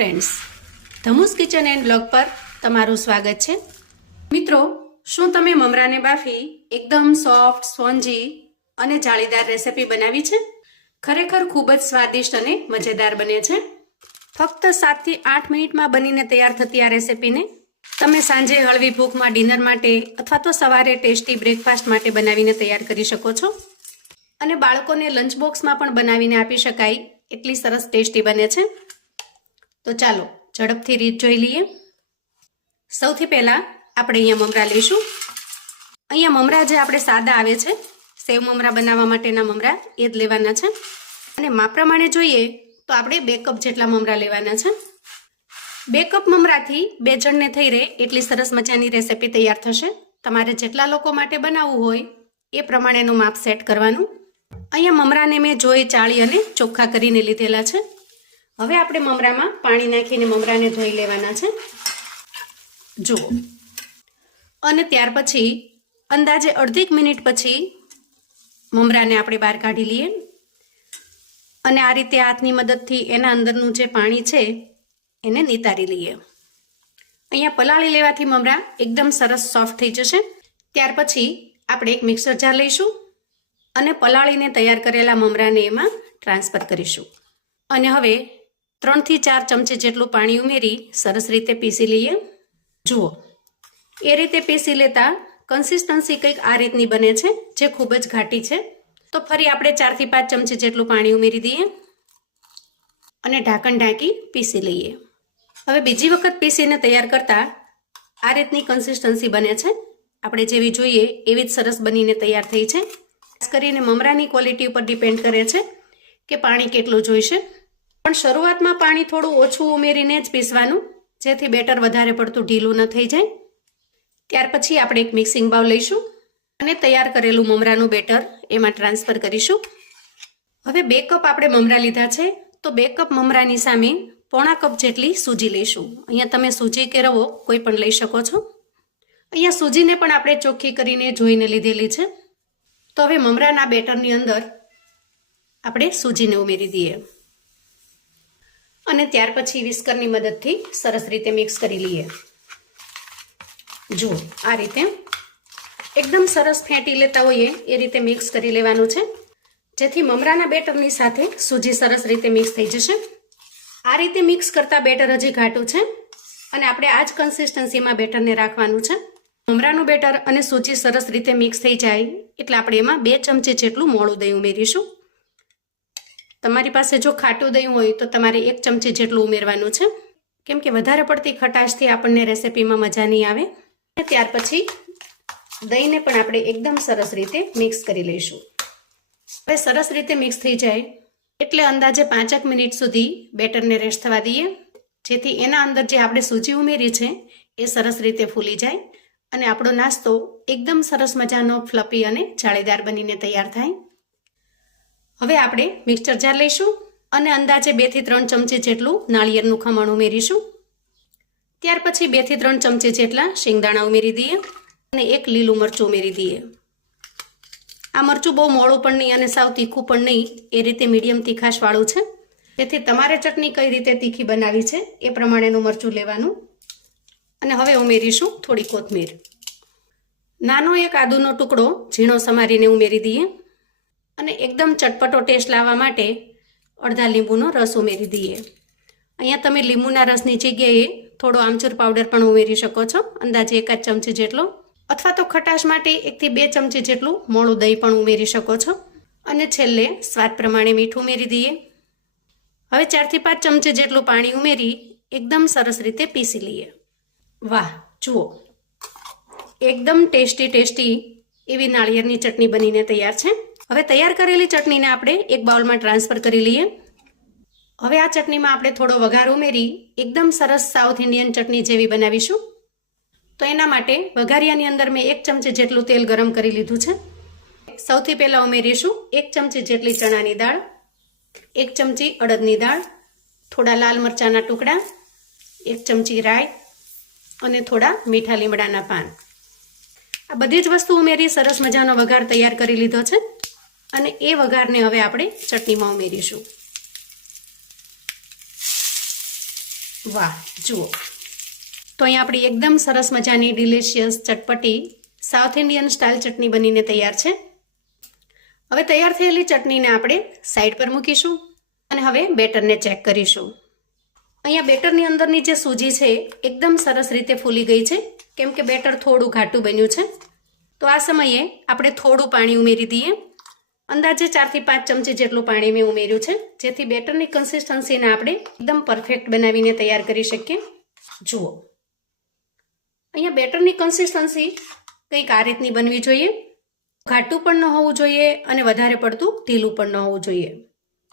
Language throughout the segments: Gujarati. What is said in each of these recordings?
ફ્રેન્ડ્સ, ધમુસ કિચન એન્ડ બ્લોગ પર તમારું સ્વાગત છે. મિત્રો, શું તમે મમરાને બાફી એકદમ સોફ્ટ, સ્પોન્જી અને જાળીદાર રેસિપી બનાવી છે? ખરેખર ખૂબ જ સ્વાદિષ્ટ અને મજેદાર બને છે. ફક્ત 7 થી 8 મિનિટમાં બનીને તૈયાર થતી આ રેસિપીને તમે સાંજે હળવી ભૂખમાં ડિનર માટે અથવા તો સવારે ટેસ્ટી બ્રેકફાસ્ટ માટે બનાવીને તૈયાર કરી શકો છો. અને બાળકોને લંચ બોક્સમાં પણ બનાવીને આપી શકાય એટલી સરસ ટેસ્ટી બને છે. તો ચાલો ઝડપથી રીત જોઈ લઈએ. સૌથી પહેલાં આપણે અહીંયા મમરા લઈશું. અહીંયા મમરા જે આપણે સાદા આવે છે, સેવ મમરા બનાવવા માટેના મમરા એ જ લેવાના છે. અને માપ પ્રમાણે જોઈએ તો આપણે 2 કપ જેટલા મમરા લેવાના છે. 2 કપ મમરાથી 2 જણને થઈ રહે એટલી સરસ મજાની રેસિપી તૈયાર થશે. તમારે જેટલા લોકો માટે બનાવવું હોય એ પ્રમાણેનું માપ સેટ કરવાનું. અહીંયા મમરાને મેં જોઈ, ચાળી અને ચોખ્ખા કરીને લીધેલા છે. હવે આપણે મમરામાં પાણી નાખીને મમરાને ધોઈ લેવાના છે, જુઓ. અને ત્યાર પછી અંદાજે અડધી મિનિટ પછી મમરાને આપણે બહાર કાઢી લઈએ. અને આ રીતે હાથની મદદથી એના અંદરનું જે પાણી છે એને નિતારી લઈએ. અહીંયા પલાળી લેવાથી મમરા એકદમ સરસ સોફ્ટ થઈ જશે. ત્યાર પછી આપણે એક મિક્સર જાર લઈશું અને પલાળીને તૈયાર કરેલા મમરાને એમાં ટ્રાન્સફર કરીશું. અને હવે 3 થી 4 ચમચી જેટલું પાણી ઉમેરી સરસ રીતે પીસી લઈએ. જુઓ, એ રીતે પીસી લેતા કન્સિસ્ટન્સી કંઈક આ રીતની બને છે, જે ખૂબ જ ઘાટી છે. તો ફરી આપણે 4 થી 5 ચમચી જેટલું પાણી ઉમેરી દઈએ અને ઢાંકણ ઢાંકી પીસી લઈએ. હવે બીજી વખત પીસીને તૈયાર કરતા આ રીતની કન્સિસ્ટન્સી બને છે. આપણે જેવી જોઈએ એવી જ સરસ બનીને તૈયાર થઈ છે. ખાસ કરીને મમરાની ક્વોલિટી ઉપર ડિપેન્ડ કરે છે કે પાણી કેટલું જોઈશે. પણ શરૂઆતમાં પાણી થોડું ઓછું ઉમેરીને જ પીસવાનું, જેથી બેટર વધારે પડતું ઢીલું ન થઈ જાય. ત્યાર પછી આપણે એક મિક્સિંગ બાઉલ લઈશું અને તૈયાર કરેલું મમરાનું બેટર એમાં ટ્રાન્સફર કરીશું. હવે 2 કપ આપણે મમરા લીધા છે, તો 2 કપ મમરાની સામે 1/4 કપ જેટલી સૂજી લઈશું. અહીંયા તમે સૂજી કે રવો કોઈ પણ લઈ શકો છો. અહીંયા સૂજીને પણ આપણે ચોખ્ખી કરીને જોઈને લીધેલી છે. તો હવે મમરાના બેટરની અંદર આપણે સૂજીને ઉમેરી દઈએ અને ત્યાર પછી વિસ્કરની મદદથી સરસ રીતે મિક્સ કરી લઈએ. જુઓ, આ રીતે એકદમ સરસ ફેંટી લેતા હોઈએ એ રીતે મિક્સ કરી લેવાનું છે, જેથી મમરાના બેટરની સાથે સૂજી સરસ રીતે મિક્સ થઈ જશે. આ રીતે મિક્સ કરતા બેટર હજી ઘાટું છે અને આપણે આ જ કન્સિસ્ટન્સીમાં બેટરને રાખવાનું છે. મમરાનું બેટર અને સૂજી સરસ રીતે મિક્સ થઈ જાય એટલે આપણે એમાં 2 ચમચી જેટલું મોળું દહીં ઉમેરીશું. તમારી પાસે જો ખાટું દહીં હોય તો તમારે 1 ચમચી જેટલું ઉમેરવાનું છે, કેમ કે વધારે પડતી ખટાશથી આપણને રેસિપીમાં મજા નહીં આવે. ત્યાર પછી દહીંને પણ આપણે એકદમ સરસ રીતે મિક્સ કરી લઈશું. હવે સરસ રીતે મિક્સ થઈ જાય એટલે અંદાજે 5 મિનિટ સુધી બેટરને રેસ્ટ થવા દઈએ, જેથી એના અંદર જે આપણે સૂજી ઉમેરી છે એ સરસ રીતે ફૂલી જાય અને આપણો નાસ્તો એકદમ સરસ મજાનો ફ્લફી અને જાળીદાર બનીને તૈયાર થાય. હવે આપણે મિક્સર જાર લઈશું અને અંદાજે 2 થી 3 ચમચી જેટલું નાળિયેરનું ખમણ ઉમેરીશું. ત્યાર પછી 2 થી 3 ચમચી જેટલા શેંગદાણા ઉમેરી દઈએ અને 1 લીલું મરચું ઉમેરી દઈએ. આ મરચું બહુ મોળું પણ નહીં અને સાવ તીખું પણ નહીં, એ રીતે મીડિયમ તીખાશવાળું છે. તેથી તમારે ચટણી કઈ રીતે તીખી બનાવી છે એ પ્રમાણેનું મરચું લેવાનું. અને હવે ઉમેરીશું થોડી કોથમીર. નાનો એક આદુનો ટુકડો ઝીણો સમારીને ઉમેરી દઈએ અને એકદમ ચટપટો ટેસ્ટ લાવવા માટે અડધા લીંબુનો રસ ઉમેરી દઈએ. અહીંયા તમે લીંબુના રસની જગ્યાએ થોડો આમચૂર પાવડર પણ ઉમેરી શકો છો, અંદાજે 1 ચમચી જેટલો. અથવા તો ખટાશ માટે 1 થી 2 ચમચી જેટલું મોળું દહીં પણ ઉમેરી શકો છો. અને છેલ્લે સ્વાદ પ્રમાણે મીઠું ઉમેરી દઈએ. હવે 4 થી 5 ચમચી જેટલું પાણી ઉમેરી એકદમ સરસ રીતે પીસી લઈએ. વાહ, જુઓ, એકદમ ટેસ્ટી એવી નાળિયેરની ચટણી બનીને તૈયાર છે. હવે તૈયાર કરેલી ચટણીને આપણે એક બાઉલમાં ટ્રાન્સફર કરી લઈએ. હવે આ ચટણીમાં આપણે થોડો વઘાર ઉમેરી એકદમ સરસ સાઉથ ઇન્ડિયન ચટણી જેવી બનાવીશું. તો એના માટે વઘારિયાની અંદર મેં 1 ચમચી જેટલું તેલ ગરમ કરી લીધું છે. સૌથી પહેલાં ઉમેરીશું 1 ચમચી જેટલી ચણાની દાળ, 1 ચમચી અડદની દાળ, થોડા લાલ મરચાંના ટુકડા, 1 ચમચી રાઈ અને થોડા મીઠા લીમડાના પાન. આ બધી જ વસ્તુ ઉમેરી સરસ મજાનો વઘાર તૈયાર કરી લીધો છે અને એ વઘારને હવે આપણે ચટણીમાં ઉમેરીશું. વાહ, જુઓ તો અહીં આપણી એકદમ સરસ મજાની ડિલિશિયસ ચટપટી સાઉથ ઇન્ડિયન સ્ટાઇલ ચટણી બનીને તૈયાર છે. હવે તૈયાર થયેલી ચટણીને આપણે સાઈડ પર મૂકીશું અને હવે બેટરને ચેક કરીશું. અહીંયા બેટરની અંદરની જે સૂજી છે એકદમ સરસ રીતે ફૂલી ગઈ છે, કેમ કે બેટર થોડું ઘાટું બન્યું છે. તો આ સમયે આપણે થોડું પાણી ઉમેરી દઈએ. અંદાજે 4 થી 5 ચમચી જેટલું પાણી મેં ઉમેર્યું છે, જેથી બેટરની કન્સિસ્ટન્સીને આપણે એકદમ પરફેક્ટ બનાવીને તૈયાર કરી શકીએ. જુઓ અહીંયા બેટરની કન્સિસ્ટન્સી કંઈક આ રીતની બનવી જોઈએ. ઘાટું પણ ન હોવું જોઈએ અને વધારે પડતું ઢીલું પણ ન હોવું જોઈએ.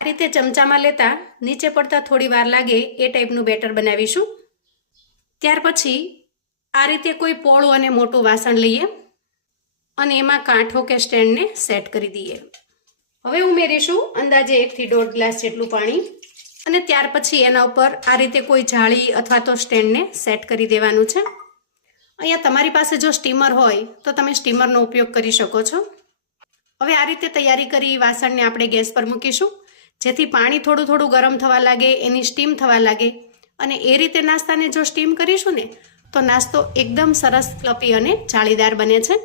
આ રીતે ચમચામાં લેતા નીચે પડતા થોડી વાર લાગે એ ટાઈપનું બેટર બનાવીશું. ત્યાર પછી આ રીતે કોઈ પોળું અને મોટું વાસણ લઈએ અને એમાં કાંઠો કે સ્ટેન્ડને સેટ કરી દઈએ. હવે ઉમેરીશું અંદાજે 1 થી 1.5 ગ્લાસ જેટલું પાણી અને ત્યાર પછી એના ઉપર આ રીતે કોઈ જાળી અથવા તો સ્ટેન્ડને સેટ કરી દેવાનું છે. અહીંયા તમારી પાસે જો સ્ટીમર હોય તો તમે સ્ટીમરનો ઉપયોગ કરી શકો છો. હવે આ રીતે તૈયારી કરી વાસણને આપણે ગેસ પર મૂકીશું, જેથી પાણી થોડું થોડું ગરમ થવા લાગે, એની સ્ટીમ થવા લાગે અને એ રીતે નાસ્તાને જો સ્ટીમ કરીશું ને તો નાસ્તો એકદમ સરસ ફ્લફી અને જાળીદાર બને છે.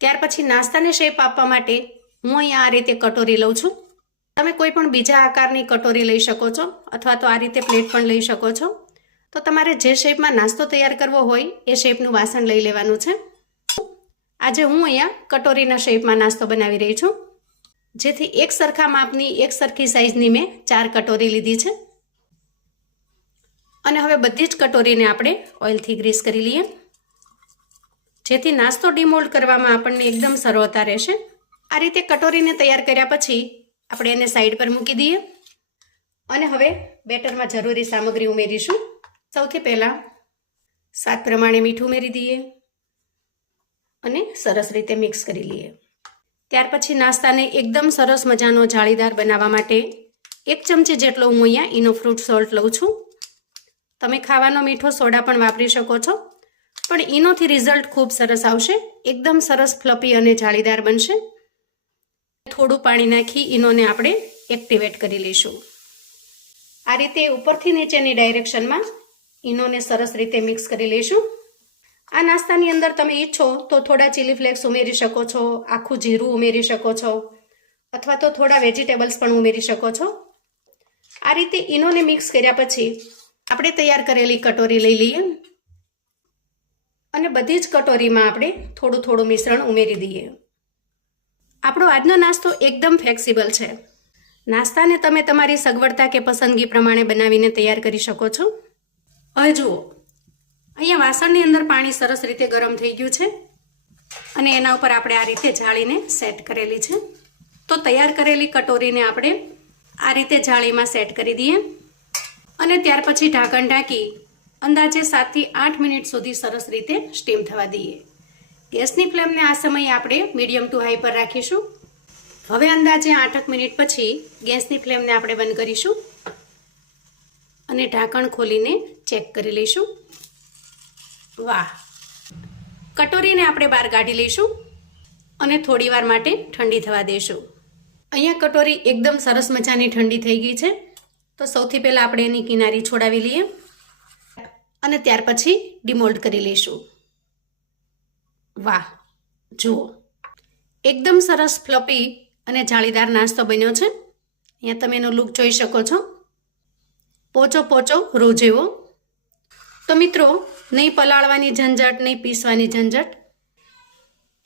ત્યાર પછી નાસ્તાને શેપ આપવા માટે હું અહીંયા આ રીતે કટોરી લઉં છું. તમે કોઈ પણ બીજા આકારની કટોરી લઈ શકો છો અથવા તો આ રીતે પ્લેટ પણ લઈ શકો છો. તો તમારે જે શેપમાં નાસ્તો તૈયાર કરવો હોય એ શેપનું વાસણ લઈ લેવાનું છે. આજે હું અહીંયા કટોરીના શેપમાં નાસ્તો બનાવી રહી છું, જેથી એક સરખા માપની એક સરખી સાઈઝની મેં 4 કટોરી લીધી છે. અને હવે બધી જ કટોરીને આપણે ઓઇલથી ગ્રીસ કરી લઈએ, જેથી નાસ્તો ડીમોલ્ડ કરવામાં આપણને એકદમ સરળતા રહેશે. આ રીતે કટોરીને તૈયાર કર્યા પછી આપણે એને સાઈડ પર મૂકી દઈએ અને હવે બેટરમાં જરૂરી સામગ્રી ઉમેરીશું. સૌથી પહેલાં સ્વાદ પ્રમાણે મીઠું ઉમેરી દઈએ અને સરસ રીતે મિક્સ કરી લઈએ. ત્યાર પછી નાસ્તાને એકદમ સરસ મજાનો જાળીદાર બનાવવા માટે 1 ચમચી જેટલો હું અહીંયા ઈનો ફ્રૂટ સોલ્ટ લઉં છું. તમે ખાવાનો મીઠો સોડા પણ વાપરી શકો છો, પણ ઈનોથી રિઝલ્ટ ખૂબ સરસ આવશે. એકદમ સરસ ફ્લફી અને જાળીદાર બનશે. થોડું પાણી નાખી ઈનોને આપણે એક્ટિવેટ કરી લઈશું. આ રીતે ઉપરથી નીચેની ડાયરેક્શનમાં ઈનોને સરસ રીતે મિક્સ કરી લઈશું. આ નાસ્તાની અંદર તમે ઈચ્છો તો થોડા ચીલી ફ્લેક્સ ઉમેરી શકો છો, આખું જીરું ઉમેરી શકો છો અથવા તો થોડા વેજીટેબલ્સ પણ ઉમેરી શકો છો. આ રીતે ઈનોને મિક્સ કર્યા પછી આપણે તૈયાર કરેલી કટોરી લઈ લઈએ અને બધી જ કટોરીમાં આપણે થોડું થોડું મિશ્રણ ઉમેરી દઈએ. આપણો આજનો નાસ્તો એકદમ ફ્લેક્સિબલ છે. નાસ્તાને તમે તમારી સગવડતા કે પસંદગી પ્રમાણે બનાવીને તૈયાર કરી શકો છો. હવે જુઓ અહીંયા વાસણની અંદર પાણી સરસ રીતે ગરમ થઈ ગયું છે અને એના ઉપર આપણે આ રીતે જાળીને સેટ કરેલી છે. તો તૈયાર કરેલી કટોરીને આપણે આ રીતે જાળીમાં સેટ કરી દઈએ અને ત્યાર પછી ઢાંકણ ઢાંકી અંદાજે 7 થી 8 મિનિટ સુધી સરસ રીતે સ્ટીમ થવા દઈએ. ગેસની ફ્લેમને આ સમયે આપણે મીડિયમ ટુ હાઈ પર રાખીશું. હવે અંદાજે 8 મિનિટ પછી ગેસની ફ્લેમને આપણે બંધ કરીશું અને ઢાંકણ ખોલીને ચેક કરી લઈશું. વાહ, કટોરીને આપણે બહાર કાઢી લઈશું અને થોડી વાર માટે ઠંડી થવા દઈશું. અહીંયા કટોરી એકદમ સરસ મજાની ઠંડી થઈ ગઈ છે. તો સૌથી પહેલાં આપણે એની કિનારી છોડાવી લઈએ અને ત્યાર પછી ડિમોલ્ડ કરી લઈશું. વાહ, જુઓ એકદમ સરસ ફ્લફી અને જાળીદાર નાસ્તો બન્યો છે. અહીંયા તમે એનો લુક જોઈ શકો છો, પોચો પોચો રૂ જેવો. તો મિત્રો, નહીં પલાળવાની ઝંઝટ, નહીં પીસવાની ઝંઝટ,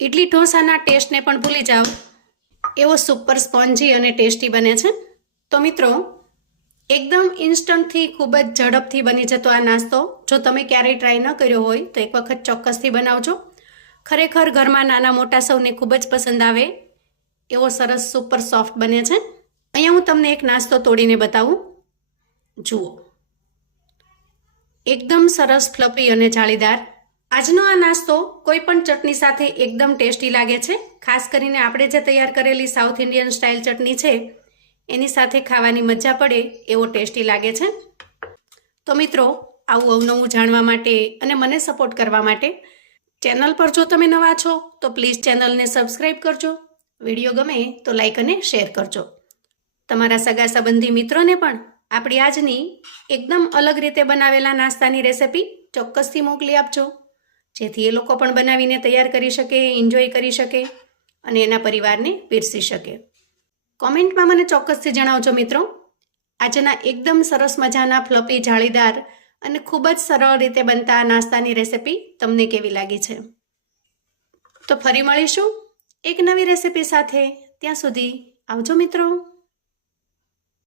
ઇડલી ઢોસાના ટેસ્ટને પણ ભૂલી જાઓ એવો સુપર સ્પોન્જી અને ટેસ્ટી બને છે. તો મિત્રો, એકદમ ઇન્સ્ટન્ટથી ખૂબ જ ઝડપથી બની જતો આ નાસ્તો જો તમે ક્યારેય ટ્રાય ન કર્યો હોય તો એક વખત ચોક્કસથી બનાવજો. ખરેખર ઘરમાં નાના મોટા સૌને ખૂબ જ પસંદ આવે એવો સરસ સુપર સોફ્ટ બને છે. અહીંયા હું તમને એક નાસ્તો તોડીને બતાવું. જુઓ, એકદમ સરસ ફ્લફી અને જાળીદાર. આજનો આ નાસ્તો કોઈ પણ ચટણી સાથે એકદમ ટેસ્ટી લાગે છે. ખાસ કરીને આપણે જે તૈયાર કરેલી સાઉથ ઇન્ડિયન સ્ટાઇલ ચટણી છે એની સાથે ખાવાની મજા પડે એવો ટેસ્ટી લાગે છે. તો મિત્રો, આવું અવનવું જાણવા માટે અને મને સપોર્ટ કરવા માટે ચેનલ પર જો તમે નવા છો તો પ્લીઝ ચેનલને સબસ્ક્રાઈબ કરજો. વિડીયો ગમે તો લાઈક અને શેર કરજો. તમારા સગા સંબંધી મિત્રોને પણ આપણી આજની એકદમ અલગ રીતે બનાવેલા નાસ્તાની રેસિપી ચોક્કસથી મોકલી આપજો, જેથી એ લોકો પણ બનાવીને તૈયાર કરી શકે, એન્જોય કરી શકે અને એના પરિવારને પીરસી શકે. કોમેન્ટમાં મને ચોક્કસથી જણાવજો મિત્રો, આજના એકદમ સરસ મજાના ફ્લફી જાળીદાર અને ખૂબ જ સરળ રીતે બનતા નાસ્તાની રેસિપી તમને કેવી લાગી છે. તો ફરી મળીશું એક નવી રેસિપી સાથે. ત્યાં સુધી આવજો મિત્રો.